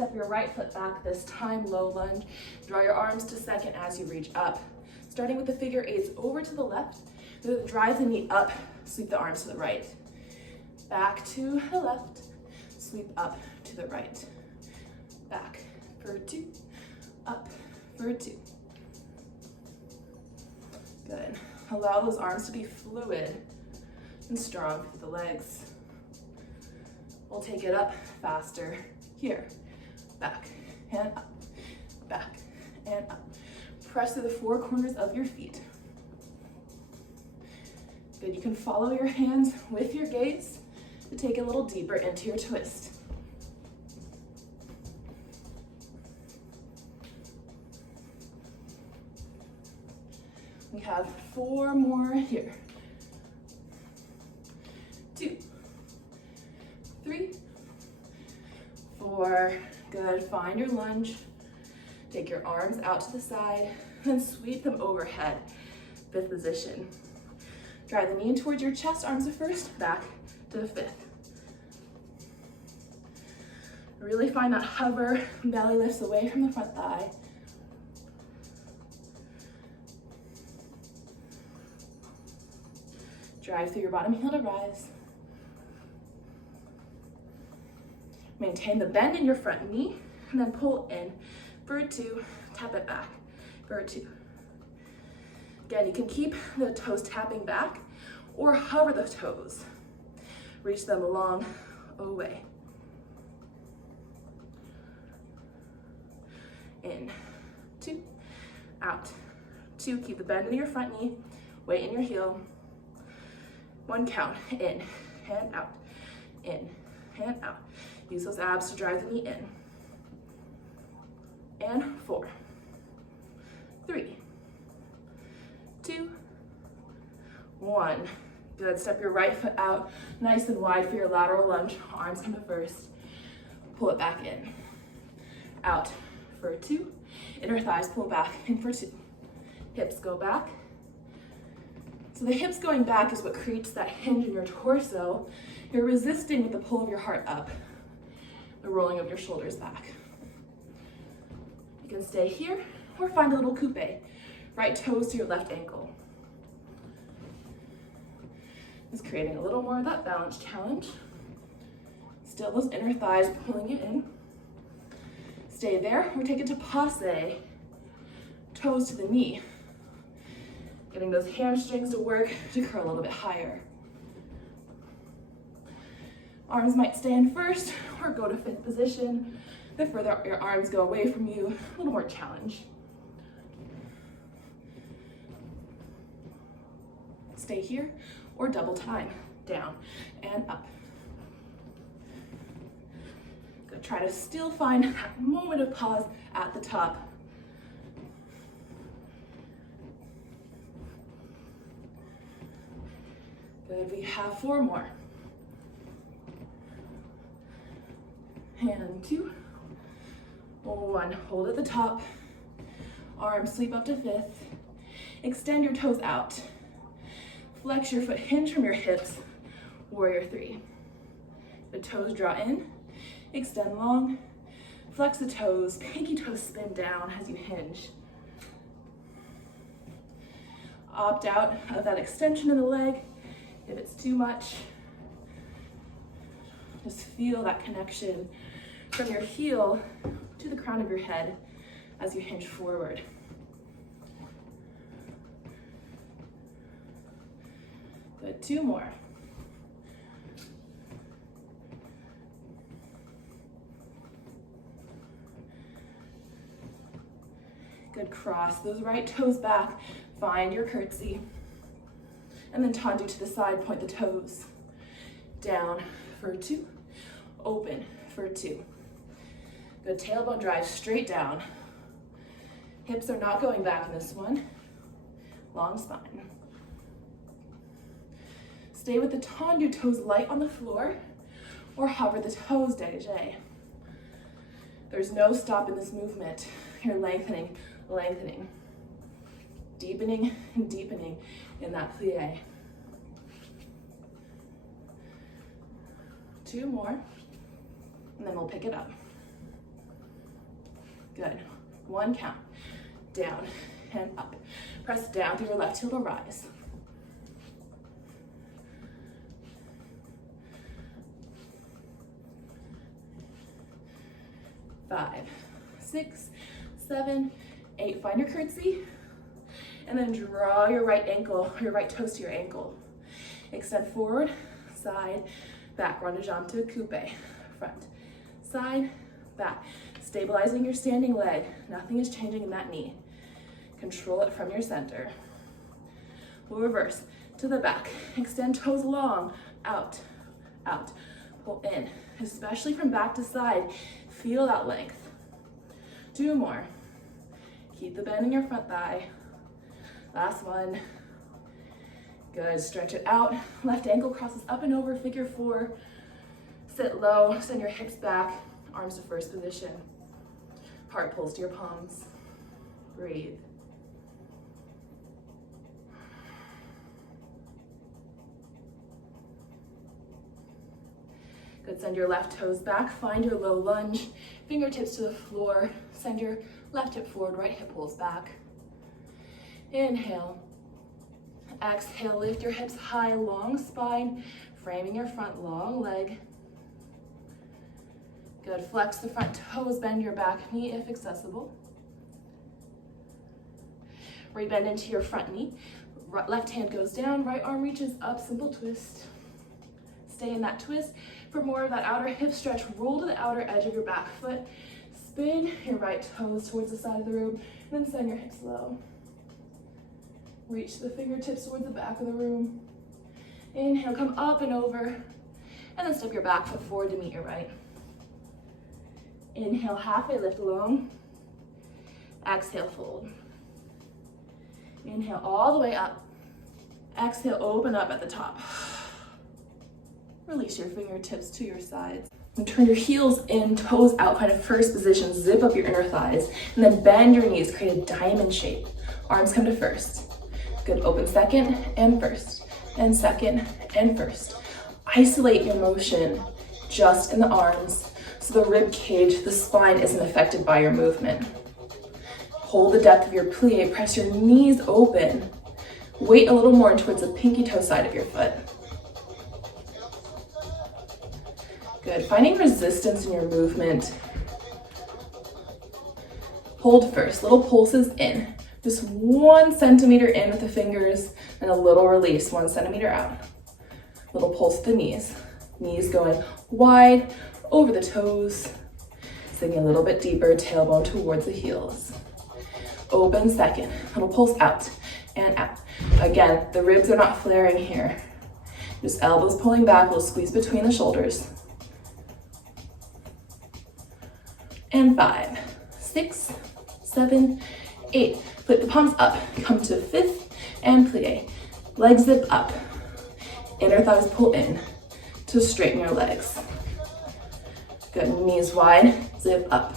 Step your right foot back, this time low lunge. Draw your arms to second as you reach up. Starting with the figure eights over to the left, drive the knee up, sweep the arms to the right. Back to the left, sweep up to the right. Back for 2, up for 2. Good. Allow those arms to be fluid and strong through the legs. We'll take it up faster here. Back and up, back and up. Press through the 4 corners of your feet. Good, you can follow your hands with your gaze to take a little deeper into your twist. We have 4 more here. 2, 3, 4. Good, find your lunge. Take your arms out to the side and sweep them overhead. 5th position. Drive the knee towards your chest, arms at first, back to the 5th. Really find that hover, belly lifts away from the front thigh. Drive through your bottom heel to rise. Maintain the bend in your front knee, and then pull in for 2, tap it back for 2. Again, you can keep the toes tapping back or hover the toes. Reach them long away. In, 2, out, 2, keep the bend in your front knee, weight in your heel. 1 count, in and out, in and out. Use those abs to drive the knee in. And 4, 3, 2, 1. Good, step your right foot out, nice and wide for your lateral lunge. Arms come to first. Pull it back in. Out for 2. Inner thighs pull back, in for 2. Hips go back. So the hips going back is what creates that hinge in your torso. You're resisting with the pull of your heart up, the rolling of your shoulders back. You can stay here or find a little coupe. Right toes to your left ankle. Just creating a little more of that balance challenge. Still those inner thighs pulling you in. Stay there or take it to passe. Toes to the knee. Getting those hamstrings to work to curl a little bit higher. Arms might stay in first or go to 5th position. The further your arms go away from you, a little more challenge. Stay here or double time, down and up. Good, try to still find that moment of pause at the top. Good, we have 4 more. And 2, 1, hold at the top. Arms sweep up to 5th. Extend your toes out. Flex your foot, hinge from your hips, warrior 3. The toes draw in, extend long, flex the toes, pinky toes spin down as you hinge. Opt out of that extension in the leg if it's too much. Just feel that connection from your heel to the crown of your head as you hinge forward. Good, 2 more. Good, cross those right toes back, find your curtsy. And then tendu to the side, point the toes. Down for 2, open for 2. Good, tailbone drive straight down. Hips are not going back in this one. Long spine. Stay with the tendu, toes light on the floor, or hover the toes, dégagé. There's no stop in this movement. You're lengthening, lengthening. Deepening and deepening in that plie. 2 more, and then we'll pick it up. Good. 1 count. Down and up. Press down through your left heel to rise. 5, 6, 7, 8. Find your curtsy. And then draw your right ankle, your right toes to your ankle. Extend forward, side, back. Rond de jambe to a coupe. Front, side, back. Stabilizing your standing leg. Nothing is changing in that knee. Control it from your center. We'll reverse to the back. Extend toes long, out, out. Pull in, especially from back to side. Feel that length. 2 more. Keep the bend in your front thigh. Last one. Good, stretch it out. Left ankle crosses up and over, figure 4. Sit low, send your hips back, arms to first position. Heart pulls to your palms. Breathe. Good, send your left toes back, find your low lunge, fingertips to the floor, send your left hip forward, right hip pulls back. Inhale. Exhale, lift your hips high, long spine, framing your front long leg. Good, flex the front toes, bend your back knee if accessible. Rebend into your front knee. Left hand goes down, right arm reaches up, simple twist. Stay in that twist. For more of that outer hip stretch, roll to the outer edge of your back foot. Spin your right toes towards the side of the room, and then send your hips low. Reach the fingertips towards the back of the room. Inhale, come up and over, and then step your back foot forward to meet your right. Inhale, halfway lift long. Exhale, fold. Inhale all the way up. Exhale, open up at the top. Release your fingertips to your sides. And turn your heels in, toes out, find a first position, zip up your inner thighs, and then bend your knees, create a diamond shape. Arms come to first. Good, open second and first, and second and first. Isolate your motion just in the arms, so the rib cage, the spine isn't affected by your movement. Hold the depth of your plie, press your knees open. Weight a little more towards the pinky toe side of your foot. Good, finding resistance in your movement. Hold first, little pulses in. Just 1 centimeter in with the fingers and a little release, 1 centimeter out. Little pulse with the knees. Knees going wide over the toes. Sinking a little bit deeper, tailbone towards the heels. Open second, little pulse out and out. Again, the ribs are not flaring here. Just elbows pulling back, little squeeze between the shoulders. And 5, 6, 7, 8. Flip the palms up, come to 5th and plie. Legs zip up. Inner thighs pull in to straighten your legs. Good, knees wide, zip up.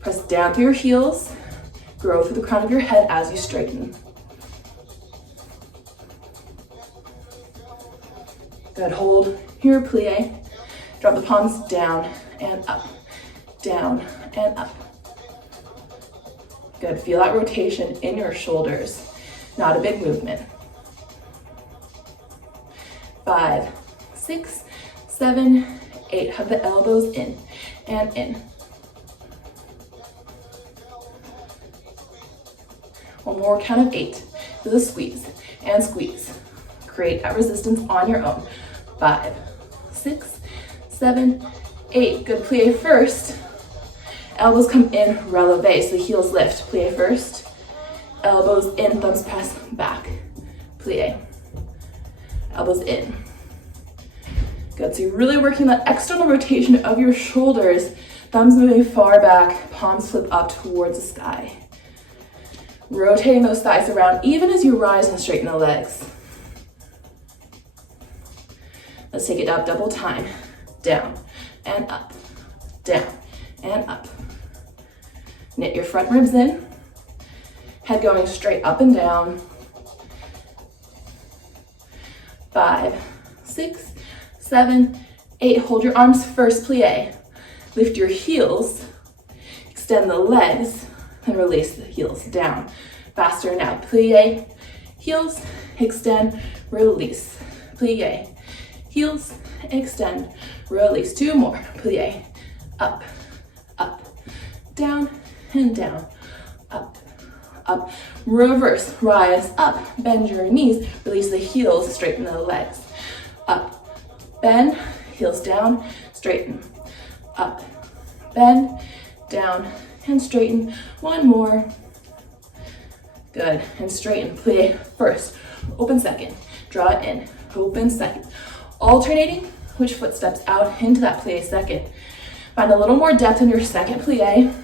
Press down through your heels. Grow through the crown of your head as you straighten. Good, hold your plie. Drop the palms down and up, down and up. Good, feel that rotation in your shoulders. Not a big movement. 5, 6, 7, 8. Hug the elbows in and in. One more count of 8. Do the squeeze and squeeze. Create that resistance on your own. 5, 6, 7, 8. Good, plie first. Elbows come in, releve, so the heels lift. Plie first. Elbows in, thumbs press back. Plie. Elbows in. Good, so you're really working that external rotation of your shoulders. Thumbs moving far back, palms flip up towards the sky. Rotating those thighs around even as you rise and straighten the legs. Let's take it up, double time. Down and up, down and up. Knit your front ribs in. Head going straight up and down. 5, 6, 7, 8. Hold your arms first, plie. Lift your heels. extend the legs, and release the heels down. Faster now. Plie, heels, extend, release. Plie, heels, extend, release. 2 more. Plie, up, up, down, and down, up, up. Reverse, rise up, bend your knees, release the heels, straighten the legs. Up, bend, heels down, straighten. Up, bend, down, and straighten. 1 more. Good, and straighten. Plie first, open second, draw it in, open second. Alternating which foot steps out into that plie second. Find a little more depth in your second plie,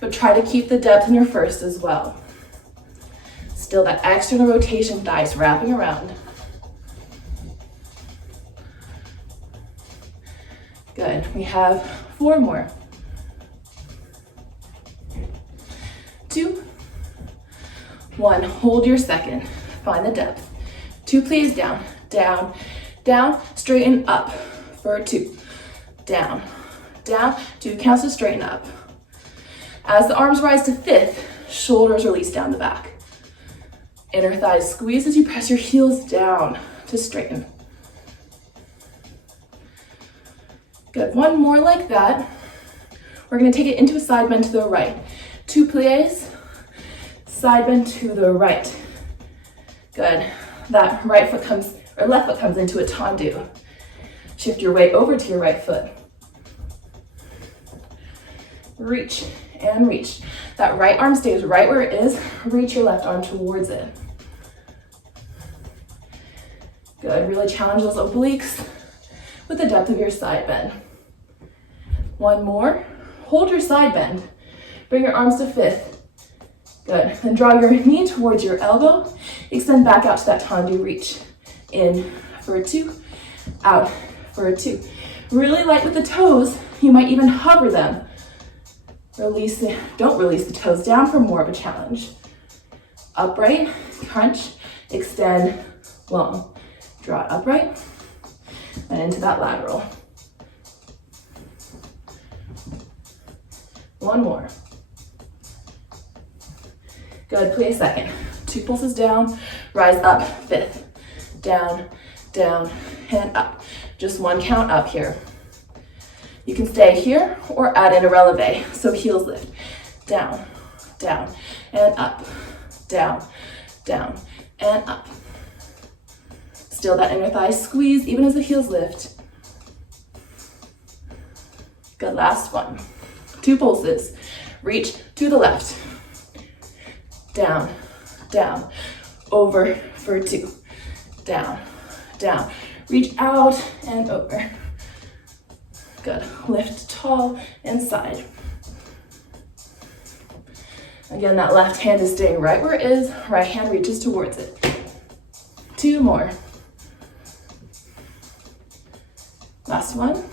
but try to keep the depth in your first as well. Still that external rotation, thighs wrapping around. Good, we have 4 more. 2, 1, hold your second, find the depth. 2 plies down, down, down, straighten up for 2. Down, down, 2 counts to straighten up. As the arms rise to 5th, shoulders release down the back. Inner thighs squeeze as you press your heels down to straighten. Good, 1 more like that. We're gonna take it into a side bend to the right. 2 plies, side bend to the right. Good, that right foot comes, or left foot comes into a tendu. Shift your weight over to your right foot. Reach and reach. That right arm stays right where it is. Reach your left arm towards it. Good, really challenge those obliques with the depth of your side bend. 1 more. Hold your side bend. Bring your arms to 5th. Good, then draw your knee towards your elbow. Extend back out to that tendu reach. In for a 2, out for a 2. Really light with the toes. You might even hover them. Don't release the toes down for more of a challenge. Upright, crunch, extend, long. Draw it upright and into that lateral. 1 more. Good, plie second. 2 pulses down, rise up, 5th. Down, down, and up. Just 1 count up here. You can stay here or add in a releve. So heels lift, down, down, and up, down, down, and up. Still that inner thigh squeeze even as the heels lift. Good, last one. 2 pulses. Reach to the left. Down, down, over for 2. Down, down. Reach out and over. Good, lift tall and side. Again, that left hand is staying right where it is, right hand reaches towards it. 2 more. Last one.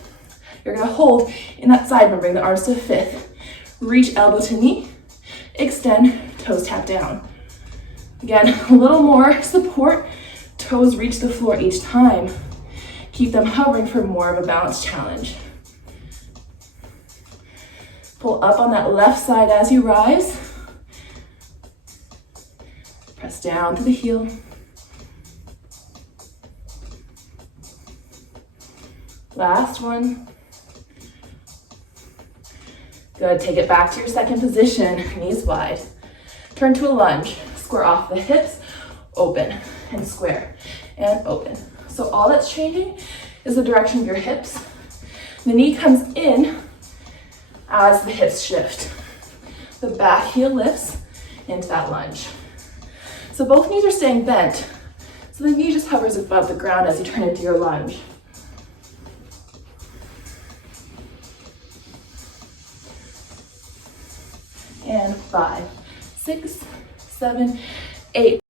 You're gonna hold in that side bend, bring the arms to 5th. Reach elbow to knee, extend, toes tap down. Again, a little more support, toes reach the floor each time. Keep them hovering for more of a balanced challenge. Pull up on that left side as you rise. Press down to the heel. Last one. Good, take it back to your second position, knees wide. Turn to a lunge, square off the hips, open and square and open. So all that's changing is the direction of your hips. The knee comes in as the hips shift. The back heel lifts into that lunge. So both knees are staying bent. So the knee just hovers above the ground as you turn into your lunge. And 5, 6, 7, 8.